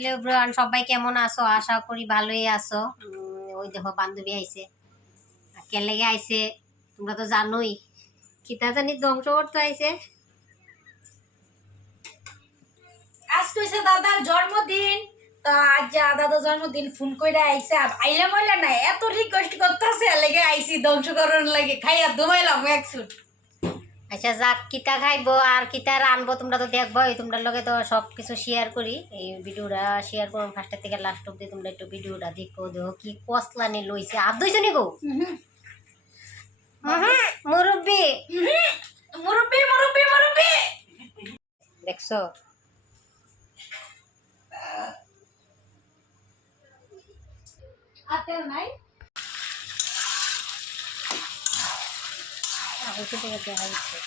Hello bran সবাই কেমন আছো? আশা করি ভালোই আছো। ওই দেখো, বান্ধবী আইছে। কে লেগে আইছে। তোমরা তো জানোই কিতা জানি ধ্বংস করতে আইছে। আজকে হইছে দাদার জন্মদিন। তো আজ যা দাদার জন্মদিন ফোন কইরা আইছে আইলে মইলা না, এত রিকোয়েস্ট করতেছে, লেগে আইছি ধ্বংস করন লাগে, খাইয়া দুমাইলাম একসুট আচ্ছা যাক কিতা খাইবো আর কিতা রানবো তোমরা তো দেখবোই তোমরা লগে তো সব কিছু শেয়ার করি। এই ভিডিওটা শেয়ার করুন ফার্স্টের থেকে লাস্ট অব্দি তোমরা একটু ভিডিওটা দেখো দেখো কি কসলানি লইছে। আর দুইজনই গো? মুরব্বী। মুরব্বি মুরব্বি মুরব্বি। দেখছ? আতেল নাই? ওইখান থেকে দেখা যাচ্ছে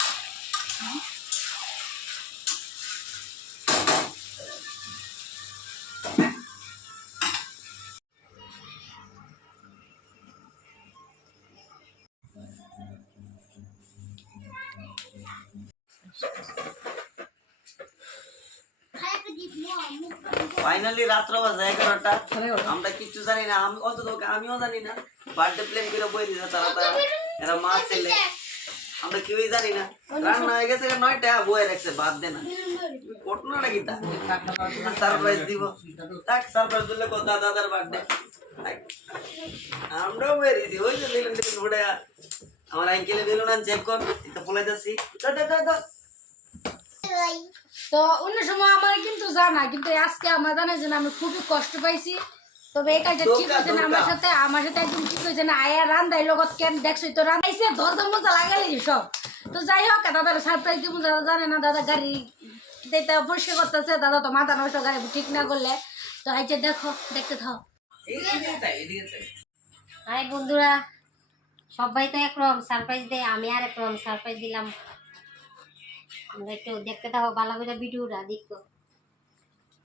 ফাইনালি রাত্র বাজে এগারোটা আমরা কিচ্ছু জানি না আমি অত তো আমিও জানি না বার্থডে প্ল্যান করে বই দিছে তারা তারা এরা মা ছেলে আমরা কেউই জানি না। রান্না হয়ে গেছে, নয়টা বয়ে রাখছে বাদ দে না। ঘটনাটা কি সারপ্রাইজ দিব। তাক সারপ্রাইজ দিলে কত দাদার বার্থডে আমরাও বয়ে দিছি। ওই যে বেলুন টেলুন উড়ে আমার আঙ্কেলে বেলুন আনছে এখন এটা ফলে যাচ্ছি। তো অন্য সময় আমার কিন্তু জানা কিন্তু আজকে আমার জানা যে আমি খুবই কষ্ট পাইছি। তবে এই কাজটা ঠিক হয়েছে না আমার সাথে আমার সাথে একদম ঠিক হয়েছে না। আয়া রান্দাই লগত কেন দেখছই তো রান্দাইছে দরজা মজা লাগালি সব। তো যাই হোক দাদার সারপ্রাইজ দিব দাদা জানে না দাদা গাড়ি দিতে পরিষ্কার করতেছে। দাদা তো মাথা নষ্ট গাড়ি ঠিক না করলে। তো আইছে দেখো দেখতে থাও। হাই বন্ধুরা সবাই তো একরকম সারপ্রাইজ দেয় আমি আর একরকম সারপ্রাইজ দিলাম। একটু দেখতে থাকো ভালো করে ভিডিওটা দেখো।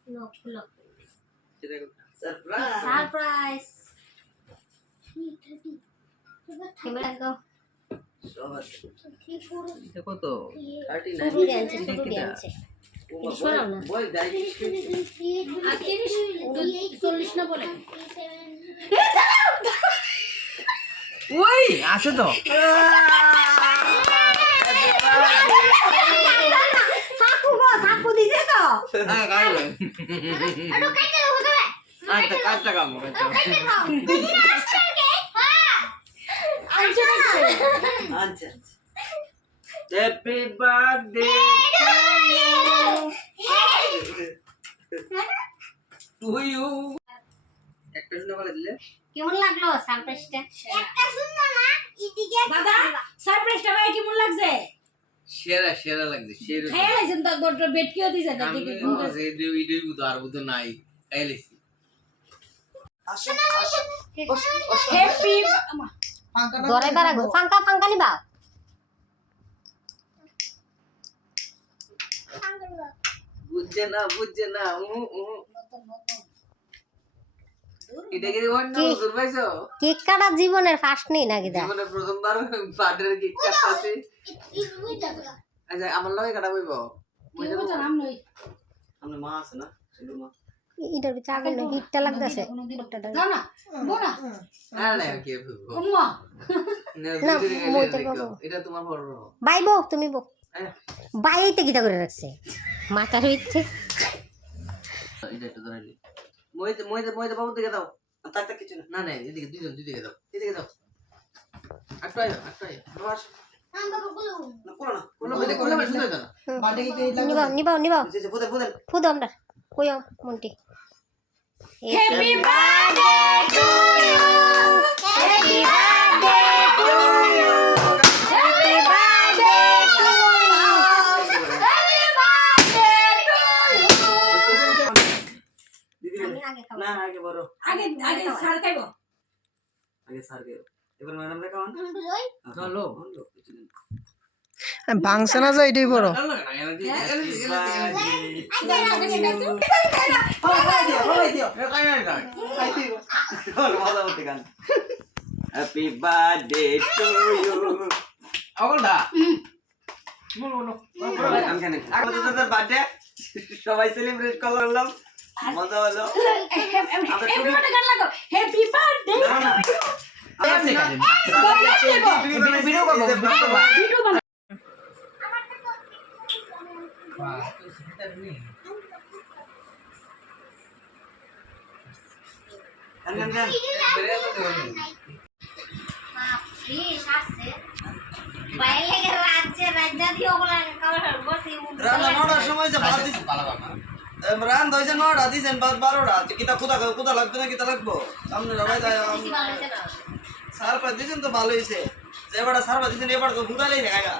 খুলো, খুলো। সারপ্রাইজ সারপ্রাইজ ক্যামেরা আছে দেখো তো। চল্লিশ না বলে? ওই আছে তো। সাকু দিছে তো হ্যাঁ গাইলো আচ্ছা কাজটা কাম আচ্ছা হ্যাপি বার্থডে টু ইউ একটা শুনে বলে দিলে। কেমন লাগল সারপ্রাইজটা দাদা সারপ্রাইজটা ভাই কেমন লাগছে? সেরা সেরা লাগছে সেরা খেয়ে লাইছেন তো বড় বেটকিও দিছে না এই দুই দুই আর বুঝো নাই খাইলেছি গো ফাঙ্কা ফাঙ্কা নিবা। বুঝছে না বুঝছে না উ উ কেক কাটা জীবনের ফার্স্ট নেই নাকি প্রথমবার বার্থডে কেক কাটতাছি আচ্ছা আমার লগে কাটা বইব আমরা মা আছে না মা। এটার ভিতরে আগুন না হিটটা লাগতেছে। বাই তুমি বাইতে করে রাখছে। মাথার মইতে মইতে মইতে বাবু দিকে দাও। তাক তাক কিছু না। না এদিকে দুইজন দুইদিকে দাও এদিকে দাও। একটু একটু নিবাও নিবাও নিবাও। খুদ আমরা কইও Monti? Happy birthday to you happy birthday to you happy birthday to you happy birthday to you দিদি বলে আগে খাব। না আগে বড়। আগে আগে স্যার খাইবো। আগে স্যার কে এবার ম্যাডাম রে খাওয়ান চলো। দিন। ভাঙছে না যায় এটাই বড়। হ্যাপি বার্থডে টু ইউ আগলটা বলো। বলো বার্থডে সবাই সেলিব্রেট করলাম মজা হলো হ্যাপি বার্থডে। ভিডিও করব ভিডিও রান্না সময় নটা দিছেন বা বারোটা কিতা কোথা কোথা লাগবে না কিতা লাগবো সামনে না সার দিছেন তো ভালো হয়েছে যে এবার দিছেন এবার তো না কাকা